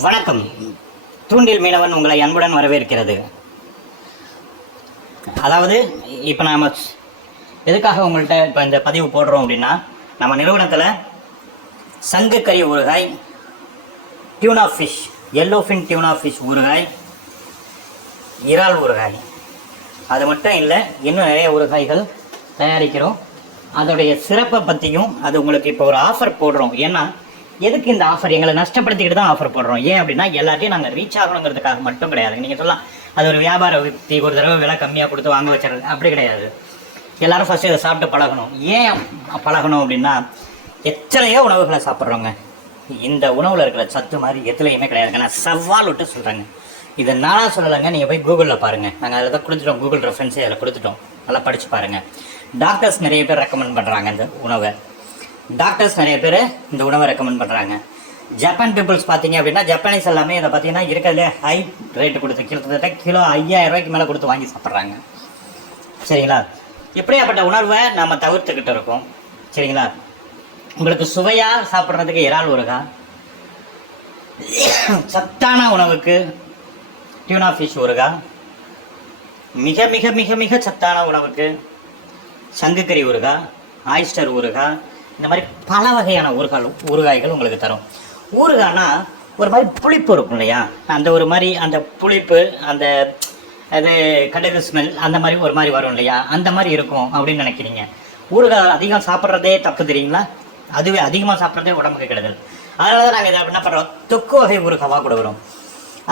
வணக்கம். தூண்டில் மீனவன் உங்களை அன்புடன் வரவேற்கிறது. அதாவது இப்போ நாம் எதுக்காக உங்கள்கிட்ட இப்போ இந்த பதிவு போடுறோம் அப்படின்னா, நம்ம நிறுவனத்தில் சங்குக்கறி ஊறுகாய், tuna fish, yellow fin tuna fish ஊறுகாய், இறால் ஊறுகாய், அது மட்டும் இல்லை இன்னும் நிறைய ஊறுகாய்கள் தயாரிக்கிறோம். அதோடைய சிறப்பை பற்றியும் அது உங்களுக்கு இப்போ ஒரு ஆஃபர் போடுறோம். ஏன்னா எதுக்கு இந்த ஆஃபர், எங்களை நஷ்டப்படுத்திக்கிட்டு தான் ஆஃபர் போடுறோம். ஏன் அப்படின்னா எல்லாத்தையும் நாங்கள் ரீச் ஆகணுங்கிறதுக்காக மட்டும் கிடையாது. நீங்கள் சொல்லலாம் அது ஒரு வியாபார வித்தி, ஒரு தடவை விலை கம்மியாக கொடுத்து வாங்க வச்சுறது, அப்படி கிடையாது. எல்லோரும் ஃபஸ்ட்டு இதை சாப்பிட்டு பழகணும். ஏன் பழகணும் அப்படின்னா, எத்தனையோ உணவுகளை சாப்பிட்றோங்க. இந்த உணவில் இருக்கிற சத்து மாதிரி எதுலையுமே கிடையாதுங்க. நான் சவால் விட்டு சொல்கிறேங்க. இதை நானாக சொல்லலைங்க, நீங்கள் போய் கூகுளில் பாருங்கள். நாங்கள் அதில் தான் கொடுத்துட்டோம், கூகுள் ரெஃபரன்ஸே அதில் கொடுத்துட்டோம். நல்லா படித்து பாருங்கள். டாக்டர்ஸ் நிறைய பேர் ரெக்கமெண்ட் பண்ணுறாங்க இந்த உணவை. டாக்டர்ஸ் நிறைய பேர் இந்த உணவை ரெக்கமெண்ட் பண்ணுறாங்க. ஜப்பான் பீப்புள்ஸ் பார்த்தீங்க அப்படின்னா, ஜப்பானீஸ் எல்லாமே இதை பார்த்தீங்கன்னா இருக்கிறதுலே ஹை ரேட்டு கொடுத்து கிட்டத்தட்ட கிலோ 5000 ரூபாய்க்கு மேலே கொடுத்து வாங்கி சாப்பிட்றாங்க. சரிங்களா? இப்படியாப்பட்ட உணர்வை நம்ம தவிர்த்துக்கிட்டு இருக்கோம். சரிங்களா? உங்களுக்கு சுவையாக சாப்பிட்றதுக்கு இறால் ஊறுகாய், சத்தான உணவுக்கு டியூனா ஃபிஷ் ஊறுகாய், மிக மிக மிக மிக சத்தான உணவுக்கு சங்குக்கறி ஊறுகாய், ஆயிஸ்டர் ஊறுகாய், இந்த மாதிரி பல வகையான ஊறுகாய்கள் உங்களுக்கு தரும். ஊறுகாய்னா ஒரு மாதிரி புளிப்பு இருக்கும் இல்லையா, அந்த ஒரு மாதிரி அந்த புளிப்பு, அந்த அது கடுகு ஸ்மெல் அந்த மாதிரி ஒரு மாதிரி வரும் இல்லையா, அந்த மாதிரி இருக்கும் அப்படின்னு நினைக்கிறீங்க. ஊறுகாய் அதிகம் சாப்பிட்றதே தப்பு தெரியுங்களா? அதுவே அதிகமாக சாப்பிட்றதே உடம்புக்கு கெடுதல். அதனால தான் நாங்கள் இதை என்ன பண்ணுறோம், தொக்கு வகை ஊறுகாவாக கொடுக்குறோம்.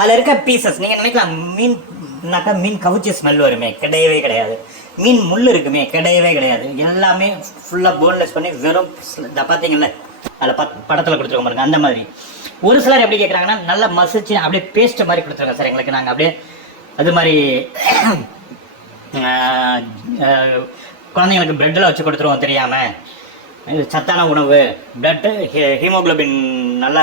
அதில் இருக்க பீசஸ் நீங்கள் நினைக்கலாம் மீன்னாக்கா மீன் கவுச்சி ஸ்மெல் வருமே, கிடையவே கிடையாது. மீன் முள் இருக்குமே, கிடையவே கிடையாது. எல்லாமே ஃபுல்லாக போன்லெஸ் பண்ணி வெறும் இந்த பார்த்தீங்கல்ல அதில் படத்தில் கொடுத்துருக்க பாருங்க, அந்த மாதிரி. ஒரு சிலர் எப்படி கேட்குறாங்கன்னா, நல்லா மசிச்சு அப்படியே பேஸ்ட் மாதிரி கொடுத்துருங்க சார் எங்களுக்கு. நாங்கள் அப்படியே அது மாதிரி குழந்தைங்களுக்கு ப்ரெட்டில் வச்சு கொடுத்துருவோம் தெரியாமல். சத்தான உணவு, ப்ளட்டு ஹீமோக்ளோபின் நல்ல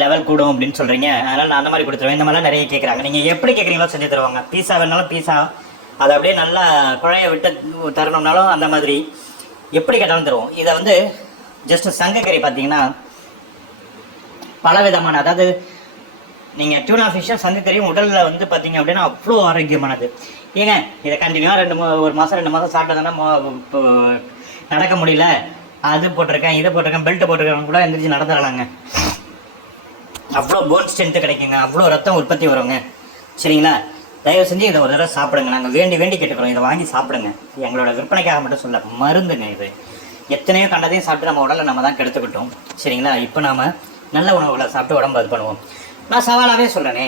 லெவல் கூடும் அப்படின்னு சொல்கிறீங்க, அதனால் நான் அந்த மாதிரி கொடுத்துருவேன். இந்த மாதிரிலாம் நிறைய கேட்குறாங்க. நீங்கள் எப்படி கேட்குறீங்களோ செஞ்சு தருவாங்க. பீஸா வேணாலும் பீஸா, அதை அப்படியே நல்லா குழைய விட்டு தரணும்னாலும் அந்த மாதிரி எப்படி கேட்டாலும் தருவோம். இதை வந்து ஜஸ்ட் சங்குக்கறி பார்த்தீங்கன்னா பல விதமான, அதாவது நீங்கள் டியூனா ஃபிஷ்ஷும் சங்குக்கறியும் உடலில் வந்து பார்த்தீங்க அப்படின்னா அவ்வளோ ஆரோக்கியமானது. ஏங்க இதை கண்டினியூவாக ஒரு மாதம் 2 மாதம் சாப்பிட்டதுன்னா நடக்க முடியல, அது போட்டிருக்கேன் இதை போட்டிருக்கேன் பெல்ட் போட்டிருக்கேன் கூட எந்திரிச்சு நடந்துடலாங்க. அவ்வளோ போன் ஸ்ட்ரென்த்து கிடைக்குங்க, அவ்வளோ ரத்தம் உற்பத்தி வருங்க. சரிங்களா? தயவு செஞ்சு இதை ஒரு தடவை சாப்பிடுங்க. நாங்கள் வேண்டி கேட்டுக்கிறோம், இதை வாங்கி சாப்பிடுங்க. எங்களோட விற்பனைக்காக மட்டும் சொல்ல, மருந்துங்க இது. எத்தனையோ கண்டதையும் சாப்பிட்டு நம்ம உடலை நம்ம தான் கெடுத்துக்கிட்டோம். சரிங்களா? இப்போ நாம் நல்ல உணவுகளை சாப்பிட்டு உடம்பு இது பண்ணுவோம். நான் சவாலாகவே சொல்கிறேனே,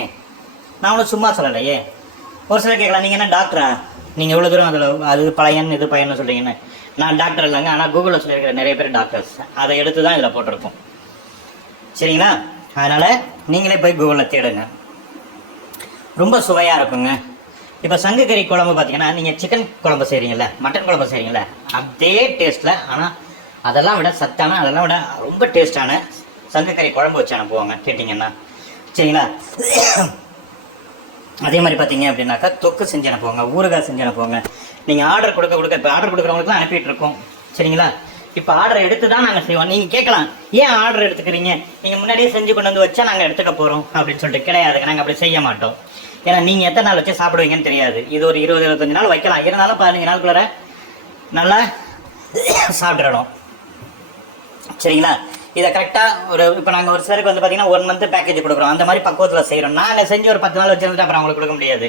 நான் ஒன்றும் சும்மா சொல்லலையே. ஒரு சிலர் கேட்கலாம், நீங்கள் என்ன டாக்டரா, நீங்கள் எவ்வளோ தூரம் அதில் அது பழையன் இது பையன்னு சொல்கிறீங்கன்னு. நான் டாக்டர் இல்லைங்க, ஆனால் கூகுளில் சொல்லியிருக்கிற நிறைய பேர் டாக்டர்ஸ், அதை எடுத்து தான் இதில் போட்டிருக்கோம். சரிங்களா? அதனால் நீங்களே போய் கூகுளில் தேடுங்க, ரொம்ப சுவையாக இருக்குங்க. இப்போ சங்குக்கறி குழம்பு பார்த்தீங்கன்னா, நீங்கள் சிக்கன் குழம்பு செய்கிறீங்கள, மட்டன் குழம்பு செய்கிறீங்கள, அதே டேஸ்ட்டில், ஆனால் அதெல்லாம் விட சத்தான, அதெல்லாம் விட ரொம்ப டேஸ்ட்டான சங்குக்கறி குழம்பு வச்சு அனுப்புவாங்க கேட்டிங்கன்னா. சரிங்களா? அதே மாதிரி பார்த்தீங்க அப்படின்னாக்கா தொக்கு செஞ்சு அனுப்புவாங்க, ஊறுகாய் செஞ்சு அனுப்புவாங்க. நீங்கள் ஆர்டர் கொடுக்க இப்போ ஆர்டர் கொடுக்குறவங்களுக்குலாம் அனுப்பிட்டு இருக்கோம். சரிங்களா? இப்போ ஆர்டர் எடுத்து தான் நாங்கள் செய்வோம். நீங்கள் கேட்கலாம், ஏன் ஆர்டர் எடுத்துக்கிறீங்க, நீங்கள் முன்னாடியே செஞ்சு கொண்டு வந்து வச்சா நாங்கள் எடுத்துக்க போகிறோம் அப்படின்னு சொல்லிட்டு. கிடையாதுங்க, நாங்கள் அப்படி செய்ய மாட்டோம். ஏன்னா நீங்கள் எத்தனை நாள் வச்சு சாப்பிடுவீங்கன்னு தெரியாது. இது ஒரு 20-25 நாள் வைக்கலாம், இருந்தாலும் 15 நாளுக்குள்ளார நல்லா சாப்பிட்றணும். சரிங்களா? இதை கரெக்டாக ஒரு இப்போ நாங்கள் ஒரு சிலருக்கு வந்து பார்த்தீங்கன்னா 1 மந்த் பேக்கேஜ் கொடுக்குறோம். அந்த மாதிரி பக்குவத்தில் செய்கிறோம். நாங்கள் செஞ்சு ஒரு 10 நாள் வச்சுருந்துட்டு அப்புறம் அவங்களுக்கு கொடுக்க முடியாது.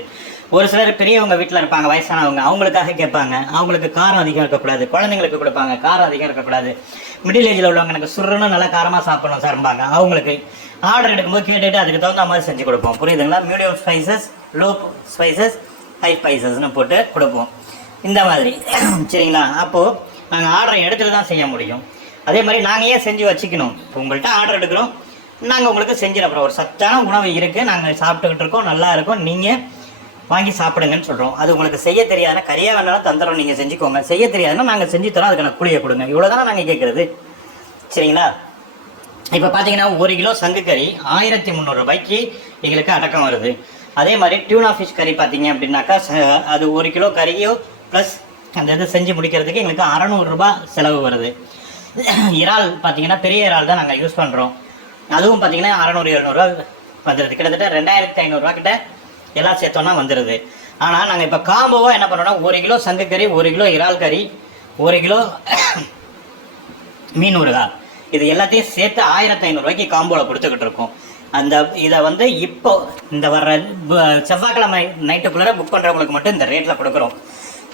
ஒரு சிலர் பெரியவங்க வீட்டில் இருப்பாங்க, வயசானவங்க, அவங்களுக்காக கேட்பாங்க. அவங்களுக்கு காரம் அதிகம் இருக்கக்கூடாது, குழந்தைங்களுக்கு கொடுப்பாங்க, காரம் அதிகம் இருக்கக்கூடாது. மிடில் ஏஜில் உள்ளவங்க எனக்கு சுருன்னு நல்லா காரமாக சாப்பிடணும் சார்பாங்க. அவங்களுக்கு ஆர்டர் எடுக்கும்போது கேட்டுட்டு அதுக்கு தகுந்த மாதிரி செஞ்சு கொடுப்போம். புரியுதுங்களா? Medium spices, low spices, high ஸ்பைசஸ்ன்னு போட்டு கொடுப்போம் இந்த மாதிரி. சரிங்களா? அப்போது நாங்கள் ஆர்டரை எடுத்துகிட்டு தான் செய்ய முடியும். அதே மாதிரி நாங்கள் ஏன் செஞ்சு வச்சுக்கணும், இப்போ உங்கள்கிட்ட ஆர்டர் எடுக்கிறோம், நாங்கள் உங்களுக்கு செஞ்சு அப்புறம் ஒரு சத்தான உணவு இருக்குது, நாங்கள் சாப்பிட்டுக்கிட்டு இருக்கோம், நல்லா இருக்கும், நீங்கள் வாங்கி சாப்பிடுங்கன்னு சொல்கிறோம். அது உங்களுக்கு செய்ய தெரியாதுன்னா கறியாக வேணாலும் தந்துடுறோம், நீங்கள் செஞ்சுக்கோங்க. செய்ய தெரியாதுன்னா நாங்கள் செஞ்சு தரோம், அதுக்கான கூலியை கொடுங்க. இவ்வளோ தானே நாங்கள் கேட்குறது. சரிங்களா? இப்போ பார்த்தீங்கன்னா 1 கிலோ சங்குக்கறி 1300 ரூபாய்க்கு எங்களுக்கு அடக்கம் வருது. அதே மாதிரி டியூனா ஃபிஷ் கறி பார்த்தீங்க அப்படின்னாக்கா அது 1 கிலோ கறியோ ப்ளஸ் அந்த இது செஞ்சு முடிக்கிறதுக்கு எங்களுக்கு 600 ரூபாய் செலவு வருது. இறால் பார்த்தீங்கன்னா பெரிய இறால் தான் நாங்கள் யூஸ் பண்ணுறோம். அதுவும் பார்த்தீங்கன்னா 600-700 ரூபா வந்துடுது. கிட்டத்தட்ட 2500 ரூபா கிட்ட எல்லாம் சேர்த்தோன்னா வந்துடுது. ஆனால் நாங்கள் இப்போ காம்போவாக என்ன பண்ணுறோன்னா 1 கிலோ சங்கு கறி, 1 கிலோ இறால் கறி, 1 கிலோ மீன் ஊறுகாய், இது எல்லாத்தையும் சேர்த்து 1500 ரூபாய்க்கு காம்போவில் கொடுத்துக்கிட்டு இருக்கோம். அந்த இதை வந்து இப்போ இந்த வர்ற செவ்வாய்க்கிழமை நைட்டுக்குள்ளே புக் பண்ணுறவங்களுக்கு மட்டும் இந்த ரேட்டில் கொடுக்குறோம்.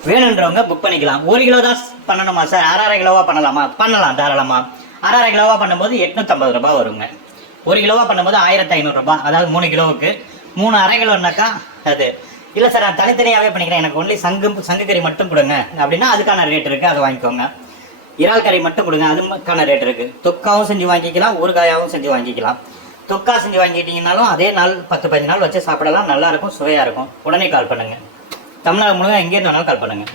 வேணுன்றவங்க புக் பண்ணிக்கலாம். 1 கிலோ தான் பண்ணணுமா சார், 1/2 கிலோவாக பண்ணலாமா? பண்ணலாம் தாராளமாக. 1/2 கிலோவாக பண்ணும்போது 850 ரூபா வருங்க. 1 கிலோவாக பண்ணும்போது 1500 ரூபா, அதாவது 3 கிலோவுக்கு. 3 1/2 கிலோன்னாக்கா அது இல்லை சார் நான் தனித்தனியாகவே பண்ணிக்கிறேன், எனக்கு ஒன்லி சங்கு கறி மட்டும் கொடுங்க அப்படின்னா அதுக்கான ரேட் இருக்குது, அதை வாங்கிக்கோங்க. இறால் கறி மட்டும் கொடுங்க, அதுக்கான ரேட் இருக்குது. தொக்காவும் செஞ்சு வாங்கிக்கலாம், ஊறுகாயாவும் செஞ்சு வாங்கிக்கலாம். தொக்கா செஞ்சு வாங்கிட்டீங்கன்னாலும் அதே நாள் 10-15 நாள் வச்சு சாப்பிடலாம், நல்லாயிருக்கும், சுவையாக இருக்கும். உடனே கால் பண்ணுங்கள். தமிழ்நாடு முழுக்க எங்கேருந்து வேணாலும் கால் பண்ணுங்கள்.